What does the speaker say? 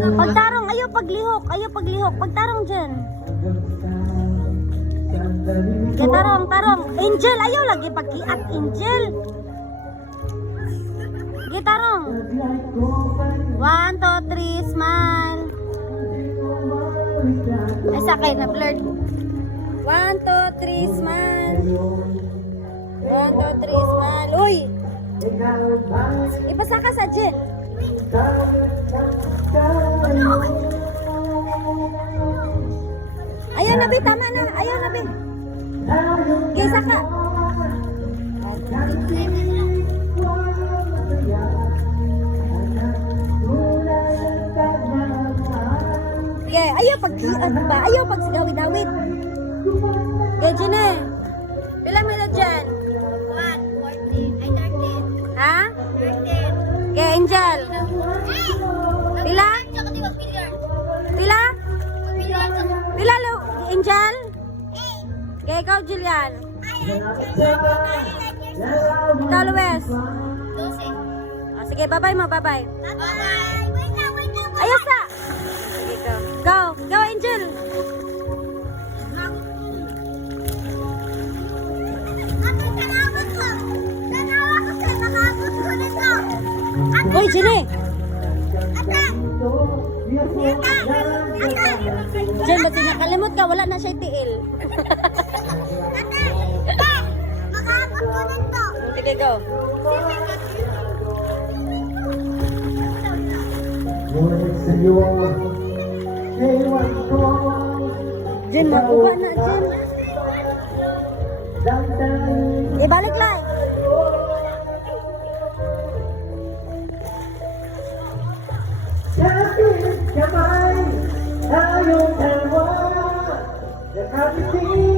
Pagtarong, ayaw paglihok, pagtarong dyan. Okay, tarong. Angel, ayaw lagi pagkiat, Angel. Okay, tarong. 1, 2, 3, smile. Ay, sakay na, blurred. 1, 2, 3, smile. 1, 2, 3, smile. Uy! Ipasa ka sa jet. Ayaw na, Bi. Tama na. Ayaw na, Bi. Okay, saka. Okay, ayaw ayaw pagsigawid-awid. Okay, dyan eh. Pila mo na dyan? 1, 14, ay 13. Ha? 13. Okay, Angel. Pila? Tsaka di mag-billiard. Pila? Mag-billiard ka. Pila, Angel? Okay, ikaw, Julian. Ikaw, Luis. 12. Sige, bye-bye mo, bye-bye. Bye-bye. Wait lang. Ayos na! Sige, go. Go, Angel. Ate, tanawag ko. Nakabot ko nito. Hoy, Jenny. Ate. Jen, ba't sinakalimot ka? Wala na siya tiil. Ate. Makabot ko nito. Sige, go. Jen, makuha na, Jen. Ibalik lang. Kamay, tayong dalawa, nakatitingin